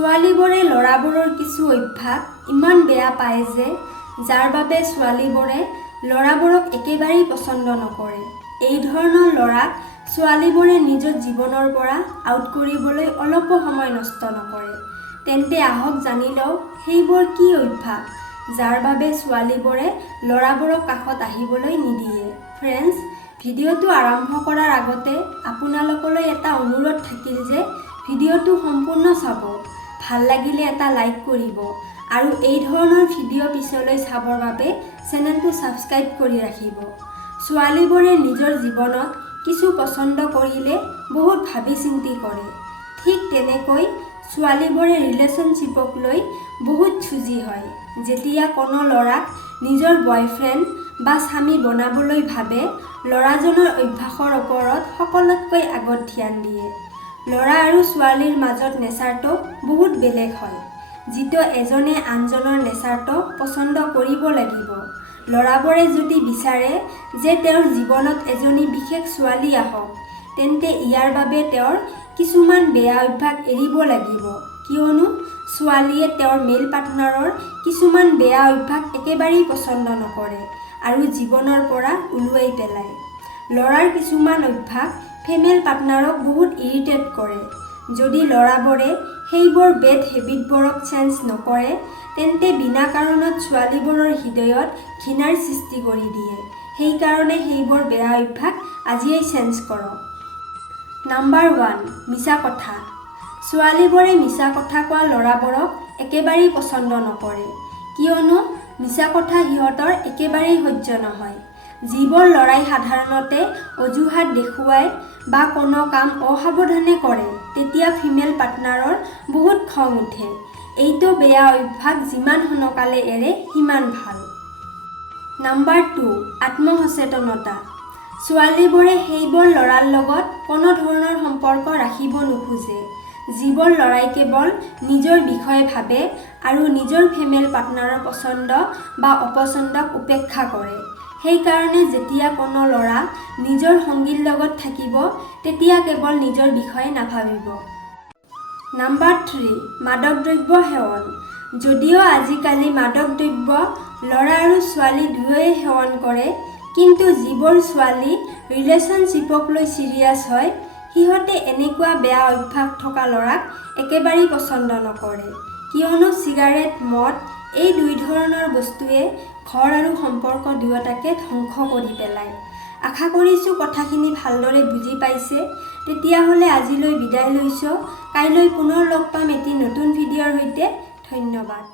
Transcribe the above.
ছোৱালীবোৰে ল'ৰাবোৰৰ কিছু অভ্যাস ইমান বেয়া পায় যে যাৰ বাবে ছোৱালীবোৰে ল'ৰাবোৰক একেবাৰেই পছন্দ নকৰে। এই ধৰণৰ ল'ৰাক ছোৱালীবোৰে নিজৰ জীৱনৰ পৰা আউট কৰিবলৈ অলপো সময় নষ্ট নকৰে। তেন্তে আহক জানি লওঁ সেইবোৰ কি অভ্যাস যাৰ বাবে ছোৱালীবোৰে ল'ৰাবোৰক কাষত আহিবলৈ নিদিয়ে। ফ্ৰেণ্ডছ, ভিডিঅ'টো আৰম্ভ কৰাৰ আগতে আপোনালোকলৈ এটা অনুৰোধ থাকিল যে ভিডিঅ'টো সম্পূৰ্ণ চাব, ভাল লাগিলে এটা লাইক কৰিব আৰু এই ধৰণৰ ভিডিঅ' পিছলৈ চাবৰ বাবে চেনেলটো ছাবস্ক্ৰাইব কৰি ৰাখিব। ছোৱালীবোৰে নিজৰ জীৱনত কিছু পছন্দ কৰিলে বহুত ভাবি চিন্তি কৰে। ঠিক তেনেকৈ ছোৱালীবোৰে ৰিলেশ্যনশ্বিপক লৈ বহুত চুজি হয়। যেতিয়া কোনো ল'ৰাক নিজৰ বয়ফ্ৰেণ্ড বা স্বামী বনাবলৈ ভাবে, ল'ৰাজনৰ অভ্যাসৰ ওপৰত সকলোতকৈ আগত ধ্যান দিয়ে। ল'ৰা আৰু ছোৱালীৰ মাজত নেচাৰটো বহুত বেলেগ হয়, যিটো এজনে আনজনৰ নেচাৰটো পছন্দ কৰিব লাগিব। ল'ৰাবোৰে যদি বিচাৰে যে তেওঁৰ জীৱনত এজনী বিশেষ ছোৱালী আহক, তেন্তে ইয়াৰ বাবে তেওঁৰ কিছুমান বেয়া অভ্যাস এৰিব লাগিব, কিয়নো ছোৱালীয়ে তেওঁৰ মেল পাৰ্টনাৰৰ কিছুমান বেয়া অভ্যাস একেবাৰেই পছন্দ নকৰে আৰু জীৱনৰ পৰা উলিয়াই পেলায়। ল'ৰাৰ কিছুমান অভ্যাস ফিমেল পাৰ্টনাৰক বহুত ইৰিটেট কৰে। যদি ল'ৰাবোৰে সেইবোৰ বেড হেবিটবোৰক চেঞ্জ নকৰে, তেন্তে বিনা কাৰণত ছোৱালীবোৰৰ হৃদয়ত ঘৃণাৰ সৃষ্টি কৰি দিয়ে। সেইকাৰণে সেইবোৰ বেয়া অভ্যাস আজিয়েই চেঞ্জ কৰক। নাম্বাৰ 1, মিছা কথা। ছোৱালীবোৰে মিছা কথা কোৱা ল'ৰাবোৰক একেবাৰেই পছন্দ নকৰে, কিয়নো মিছা কথা সিহঁতৰ একেবাৰেই সহ্য নহয়। যিবোৰ ল'ৰাই সাধাৰণতে অজুহাত দেখুৱাই বা কোনো কাম অসাৱধানে কৰে, তেতিয়া ফিমেল পাৰ্টনাৰৰ বহুত খং উঠে। এইটো বেয়া অভ্যাস যিমান সোনকালে এৰে সিমান ভাল। নাম্বাৰ 2, আত্মসচেতনতা। ছোৱালীবোৰে সেইবোৰ ল'ৰাৰ লগত কোনো ধৰণৰ সম্পৰ্ক ৰাখিব নোখোজে, যিবোৰ ল'ৰাই কেৱল নিজৰ বিষয়ে ভাবে আৰু নিজৰ ফিমেল পাৰ্টনাৰৰ পছন্দ বা অপছন্দক উপেক্ষা কৰে। সেইকাৰণে যেতিয়া কোনো ল'ৰা নিজৰ সংগীৰ লগত থাকিব, তেতিয়া কেৱল নিজৰ বিষয়ে নাভাবিব। নাম্বাৰ 3, মাদক দ্ৰব্য সেৱন। যদিও আজিকালি মাদক দ্ৰব্য ল'ৰা আৰু ছোৱালী দুয়োৱে সেৱন কৰে, কিন্তু যিবোৰ ছোৱালী ৰিলেশ্যনশ্বিপক লৈ চিৰিয়াছ হয়, সিহঁতে এনেকুৱা বেয়া অভ্যাস থকা ল'ৰাক একেবাৰেই পছন্দ নকৰে, কিয়নো চিগাৰেট, মদ এই দুই ধৰণৰ বস্তুৱে ঘৰ আৰু সম্পৰ্ক দুয়োটাকে ধ্বংস কৰি পেলায়। আশা কৰিছোঁ কথাখিনি ভালদৰে বুজি পাইছে। তেতিয়াহ'লে আজিলৈ বিদায় লৈছোঁ। কাইলৈ পুনৰ লগ পাম এটি নতুন ভিডিঅ'ৰ সৈতে। ধন্যবাদ।